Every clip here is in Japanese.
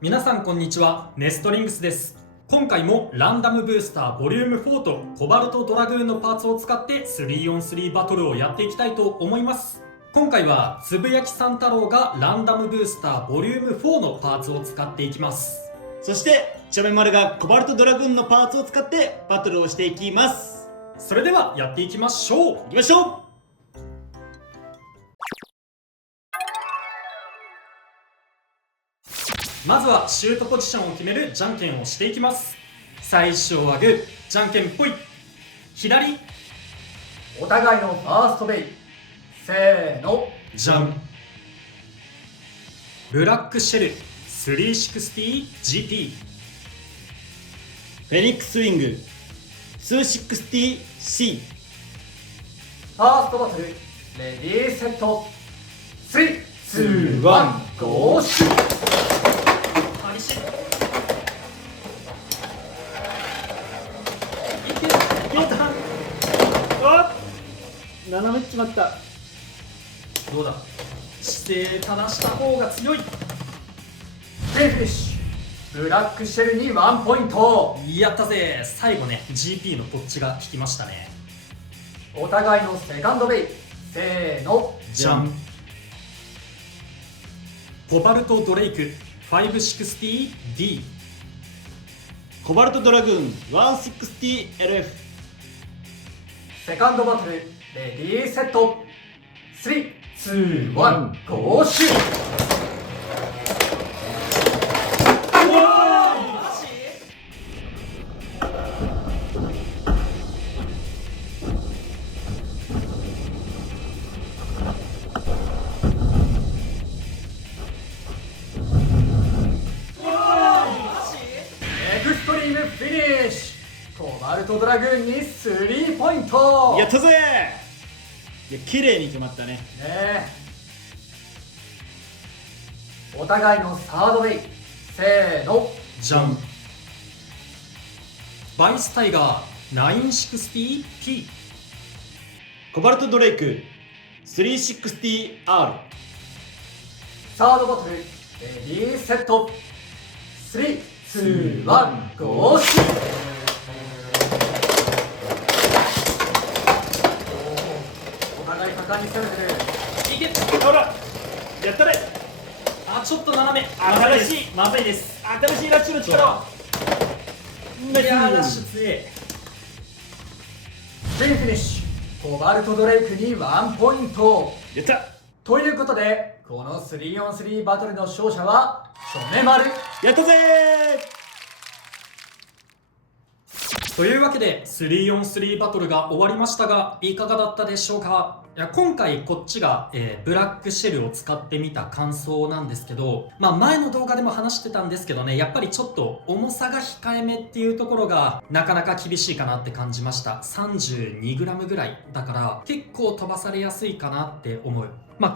皆さんこんにちは、ネストリングスです。今回もランダムブースターボリューム4とコバルトドラグーンのパーツを使って 3on3 バトルをやっていきたいと思います。今回はつぶやきさん太郎がランダムブースターボリューム4のパーツを使っていきます。そしてチョメマルがコバルトドラグーンのパーツを使ってバトルをしていきます。それではやっていきましょう。行きましょう。まずはシュートポジションを決めるじゃんけんをしていきます。最初はグー、じゃんけんぽい。左、お互いのファーストベイ。せーの、じゃん。ブラックシェル 360GP。 フェニックスウィング 260C。 ファーストバトル、レディーセット。3、2、1、ゴーシュー。開始。斜めっちまった。どうだ、姿勢正した方が強い。フィニッシュ。ブラックシェルに1ポイント。やったぜ。最後ね GP のこっちが効きましたね。お互いのセカンドベイ。せーの、じゃん。コバルトドレイク 560D。 コバルトドラグーン 160LF。 セカンドバトル、レディーセット。3、2、1、ゴーシュー。エクストリームフィニッシュ。コバルトドラグーンに3ポイント。やったぜ。いや綺麗に決まったね。ねえ、お互いのサードベイ。せーの、じゃん。バイスタイガー 960P。 コバルトドレイク 360R。 サードバトル、レディーセット。3、2、1、ゴーシュー。お互い果敢に攻めてる。いけ。ほらやったね。あ、ちょっと斜め。新しいまずいです。新しいラッシュの力を。いやー、ラッシュ強い。フィニッシュ。コバルトドレイクに1ポイント。やった。ということで、この 3on3 バトルの勝者はチョメマル。やったぜというわけで 3on3 バトルが終わりましたが、いかがだったでしょうか。いや、今回こっちが、ブラックシェルを使ってみた感想なんですけど、前の動画でも話してたんですけどね、やっぱりちょっと重さが控えめっていうところがなかなか厳しいかなって感じました。 32g ぐらいだから結構飛ばされやすいかなって思う。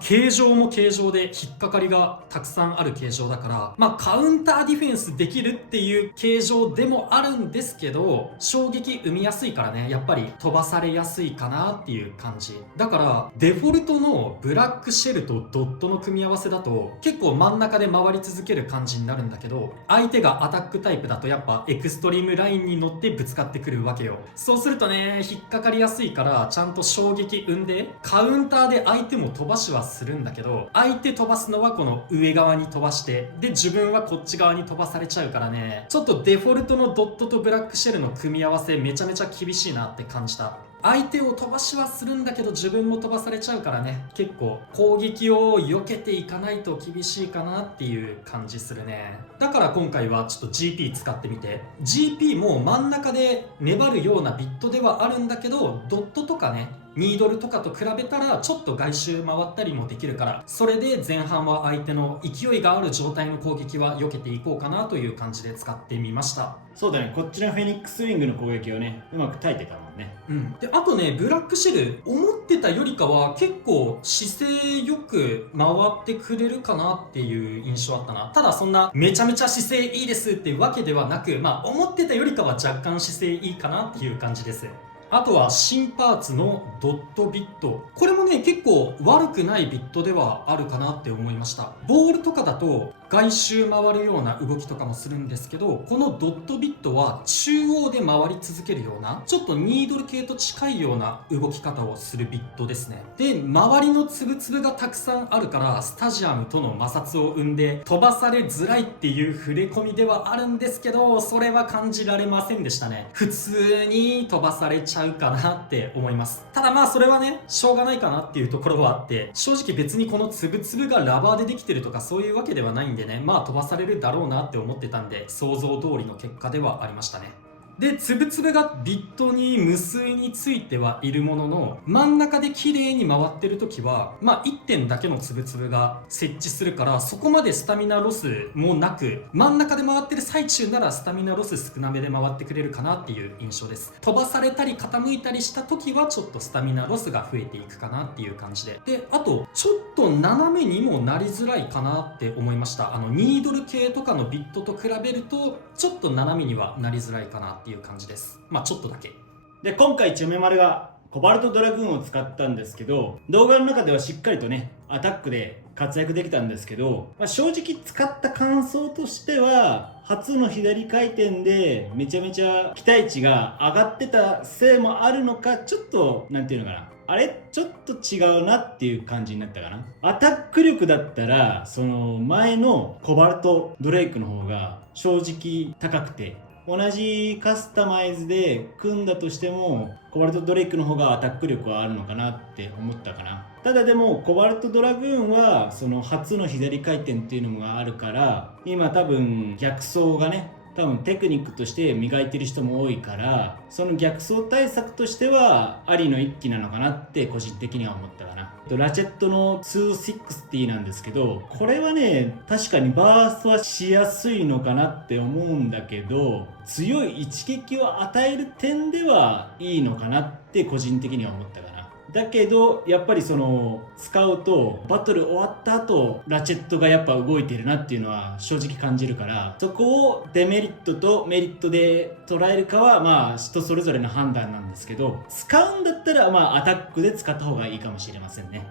形状も形状で引っかかりがたくさんある形状だから、カウンターディフェンスできるっていう形状でもあるんですけど、衝撃生みやすいからね、やっぱり飛ばされやすいかなっていう感じだから、デフォルトのブラックシェルとドットの組み合わせだと結構真ん中で回り続ける感じになるんだけど、相手がアタックタイプだとやっぱエクストリームラインに乗ってぶつかってくるわけよ。そうするとね、引っかかりやすいからちゃんと衝撃生んでカウンターで相手も飛ばしはするんだけど、相手飛ばすのはこの上側に飛ばして、で自分はこっち側に飛ばされちゃうからね、ちょっとデフォルトのドットとブラックシェルの組み合わせめちゃめちゃ厳しいなって感じた。相手を飛ばしはするんだけど自分も飛ばされちゃうからね、結構攻撃を避けていかないと厳しいかなっていう感じするね。だから今回はちょっと GP 使ってみて、 GP も真ん中で粘るようなビットではあるんだけど、ドットとかねニードルとかと比べたらちょっと外周回ったりもできるから、それで前半は相手の勢いがある状態の攻撃は避けていこうかなという感じで使ってみました。そうだね、こっちのフェニックスウィングの攻撃をね、うまく耐えてたもんね。で、あとね、ブラックシェル思ってたよりかは結構姿勢よく回ってくれるかなっていう印象あったな。ただそんなめちゃめちゃ姿勢いいですっていうわけではなく、思ってたよりかは若干姿勢いいかなっていう感じです。あとは新パーツのドットビット、これもね結構悪くないビットではあるかなって思いました。ボールとかだと外周回るような動きとかもするんですけど、このドットビットは中央で回り続けるような、ちょっとニードル系と近いような動き方をするビットですね。で、周りのつぶつぶがたくさんあるからスタジアムとの摩擦を生んで飛ばされづらいっていう触れ込みではあるんですけど、それは感じられませんでしたね。普通に飛ばされちゃうかなって思います。ただまあそれはね、しょうがないかなっていうところはあって、正直別にこのつぶつぶがラバーでできてるとかそういうわけではないんでね、まあ飛ばされるだろうなって思ってたんで、想像通りの結果ではありましたね。で、つぶつぶがビットに無数についてはいるものの、真ん中で綺麗に回ってる時はまあ1点だけのつぶつぶが設置するから、そこまでスタミナロスもなく、真ん中で回ってる最中ならスタミナロス少なめで回ってくれるかなっていう印象です。飛ばされたり傾いたりした時はちょっとスタミナロスが増えていくかなっていう感じで、であとちょっと斜めにもなりづらいかなって思いました。ニードル系とかのビットと比べるとちょっと斜めにはなりづらいかなっていう感じです。まあちょっとだけ。で、今回チョメマルがコバルトドラグーンを使ったんですけど、動画の中ではしっかりとねアタックで活躍できたんですけど、正直使った感想としては、初の左回転でめちゃめちゃ期待値が上がってたせいもあるのか、ちょっとなんていうのかな、あれちょっと違うなっていう感じになったかな。アタック力だったらその前のコバルトドレイクの方が正直高くて、同じカスタマイズで組んだとしてもコバルトドレイクの方がアタック力はあるのかなって思ったかな。ただでもコバルトドラグーンはその初の左回転っていうのがあるから、今多分逆走がね多分テクニックとして磨いてる人も多いから、その逆走対策としてはありの一機なのかなって個人的には思ったかな。ラチェットの 260 なんですけど、これはね確かにバーストはしやすいのかなって思うんだけど、強い一撃を与える点ではいいのかなって個人的には思ったかな。だけどやっぱりその使うとバトル終わった後ラチェットがやっぱ動いてるなっていうのは正直感じるから、そこをデメリットとメリットで捉えるかはまあ人それぞれの判断なんですけど、使うんだったらまあアタックで使った方がいいかもしれませんね。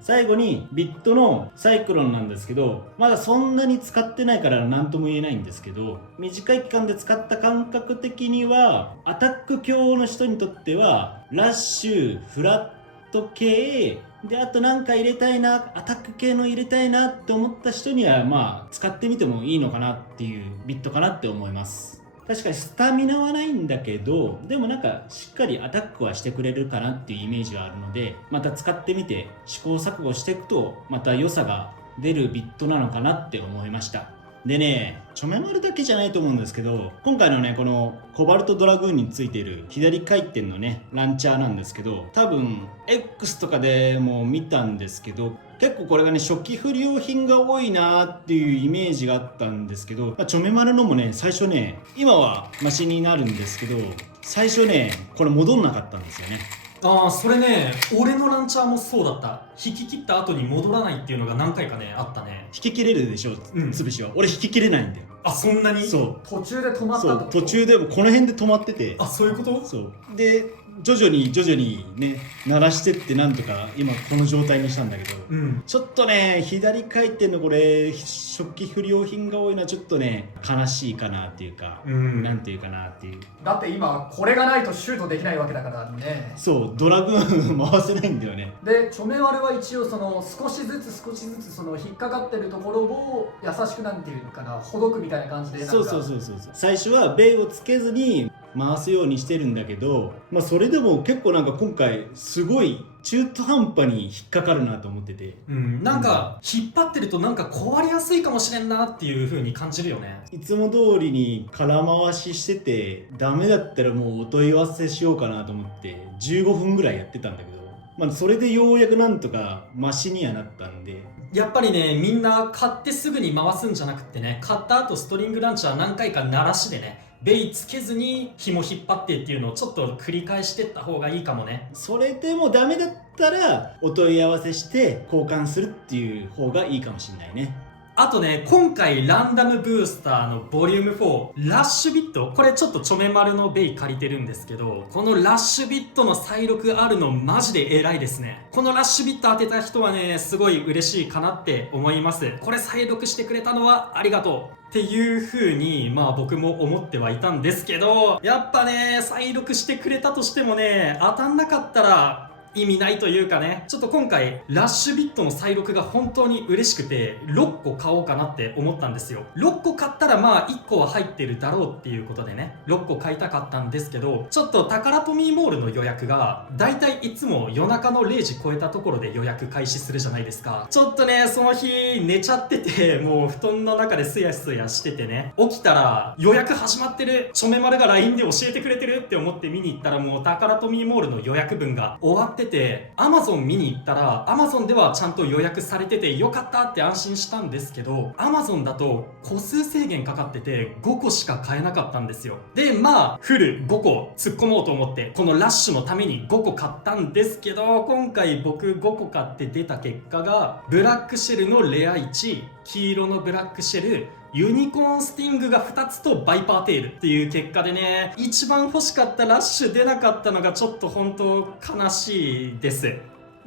最後にビットのサイクロンなんですけど、まだそんなに使ってないから何とも言えないんですけど、短い期間で使った感覚的にはアタック強の人にとってはラッシュフラット系で、あとなんか入れたいな、アタック系の入れたいなって思った人にはまあ使ってみてもいいのかなっていうビットかなって思います。確かにスタミナはないんだけど、でもなんかしっかりアタックはしてくれるかなっていうイメージはあるので、また使ってみて試行錯誤していくとまた良さが出るビットなのかなって思いました。でね、チョメマルだけじゃないと思うんですけど、今回のねこのコバルトドラグーンについている左回転のねランチャーなんですけど、多分 X とかでも見たんですけど、結構これがね初期不良品が多いなっていうイメージがあったんですけど、チョメマルのもね最初ね、今はマシになるんですけど、最初ねこれ戻んなかったんですよね。ああ、それね、俺のランチャーもそうだった。引き切った後に戻らないっていうのが何回かねあったね。引き切れるでしょ、潰しは。俺引き切れないんだよ。あ、そんなに？そう途中で止まったそう、ってこと？途中でもこの辺で止まってて、あ、そういうこと？そうで徐々にね鳴らしてってなんとか今この状態にしたんだけど、ちょっとね左回転のこれ初期不良品が多いのはちょっとね悲しいかなっていうか、なんていうかなっていう。だって今これがないとシュートできないわけだからね。そう、ドラグーン回せないんだよね。でチョメワルは一応その少しずつその引っかかってるところを優しくなんていうのかな、ほどくみたいな感じでなんか、そう最初はベイをつけずに回すようにしてるんだけど、まあそれでも結構なんか今回すごい中途半端に引っかかるなと思ってて、なんか引っ張ってるとなんか壊れやすいかもしれんなっていう風に感じるよね。いつも通りに空回ししててダメだったらもうお問い合わせしようかなと思って15分ぐらいやってたんだけど、まあそれでようやくなんとかマシにはなったんで。やっぱりね、みんな買ってすぐに回すんじゃなくてね、買った後ストリングランチャー何回か鳴らしでね、ベイつけずに紐引っ張ってっていうのをちょっと繰り返してった方がいいかもね。それでもダメだったらお問い合わせして交換するっていう方がいいかもしれないね。あとね、今回ランダムブースターのボリューム4、ラッシュビット、これちょっとチョメマルのベイ借りてるんですけど、このラッシュビットの再録あるのマジで偉いですね。このラッシュビット当てた人はね、すごい嬉しいかなって思います。これ再録してくれたのはありがとう。っていう風にまあ僕も思ってはいたんですけど、やっぱね、再録してくれたとしてもね、当たんなかったら意味ないというかね、ちょっと今回ラッシュビットの再録が本当に嬉しくて6個買おうかなって思ったんですよ。6個買ったらまあ1個は入ってるだろうっていうことでね、6個買いたかったんですけど、ちょっとタカラトミーモールの予約がだいたいいつも夜中の0時超えたところで予約開始するじゃないですか。ちょっとね、その日寝ちゃってて、もう布団の中ですやすやしててね、起きたら予約始まってる、チョメマルが LINE で教えてくれてるって思って見に行ったら、もうタカラトミーモールの予約分が終わってて、 Amazon 見に行ったら Amazon ではちゃんと予約されててよかったって安心したんですけど、 Amazon だと個数制限かかってて5個しか買えなかったんですよ。でまあフル5個突っ込もうと思ってこのラッシュのために5個買ったんですけど、今回僕5個買って出た結果がブラックシェルのレア1、黄色のブラックシェル、ユニコーンスティングが2つとバイパーテールっていう結果でね、一番欲しかったラッシュ出なかったのがちょっと本当悲しいです。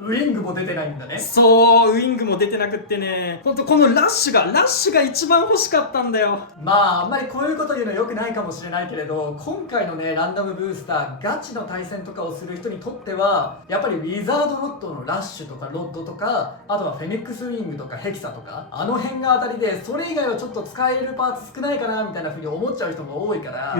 ウイングも出てないんだね。そう、ウイングも出てなくってね、ほんとこのラッシュが一番欲しかったんだよ。まああんまりこういうこと言うの良くないかもしれないけれど、今回のねランダムブースターガチの対戦とかをする人にとってはやっぱりウィザードロッドのラッシュとかロッドとか、あとはフェニックスウィングとかヘキサとか、あの辺が当たりで、それ以外はちょっと使えるパーツ少ないかなみたいな風に思っちゃう人も多いから、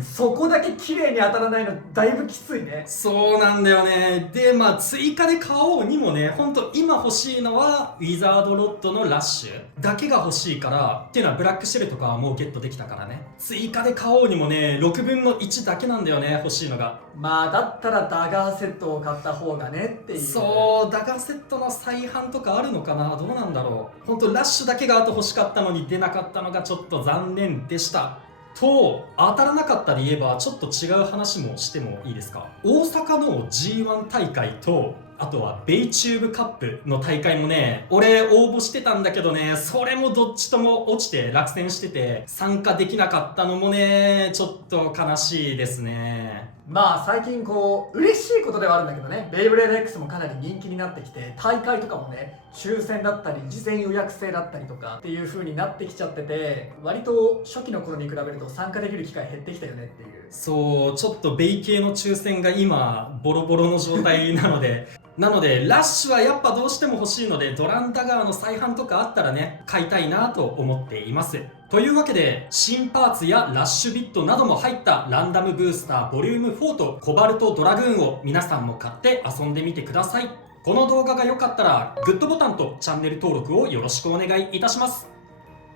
そこだけ綺麗に当たらないのだいぶきついね。そうなんだよね。でまあ追加で買おうにもね、ほんと今欲しいのはウィザードロッドのラッシュだけが欲しいから、っていうのはブラックシェルとかはもうゲットできたからね、追加で買おうにもね6分の1だけなんだよね、欲しいのが。まあだったらダガーセットを買った方がねっていう。そう、ダガーセットの再販とかあるのかな、どうなんだろう。ほんとラッシュだけがあと欲しかったのに出なかったのがちょっと残念でしたと。当たらなかったで言えばちょっと違う話もしてもいいですか。大阪の G1 大会とあとはベイチューブカップの大会もね、俺応募してたんだけどね、それもどっちとも落ちて落選してて参加できなかったのもね、ちょっと悲しいですね。まあ最近こう嬉しいことではあるんだけどね、ベイブレード X もかなり人気になってきて、大会とかもね抽選だったり事前予約制だったりとかっていう風になってきちゃってて、割と初期の頃に比べると参加できる機会減ってきたよねっていう。そう、ちょっとベイ系の抽選が今ボロボロの状態なのでなのでラッシュはやっぱどうしても欲しいので、ドランダガーの再販とかあったらね買いたいなと思っています。というわけで新パーツやラッシュビットなども入ったランダムブースターボリューム4とコバルトドラグーンを皆さんも買って遊んでみてください。この動画が良かったらグッドボタンとチャンネル登録をよろしくお願いいたします。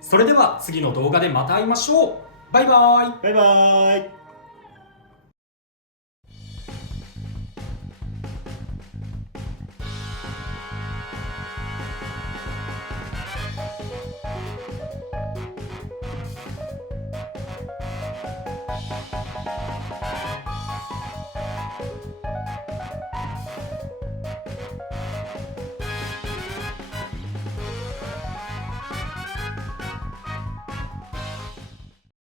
それでは次の動画でまた会いましょう。バイバーイ。バイバーイ。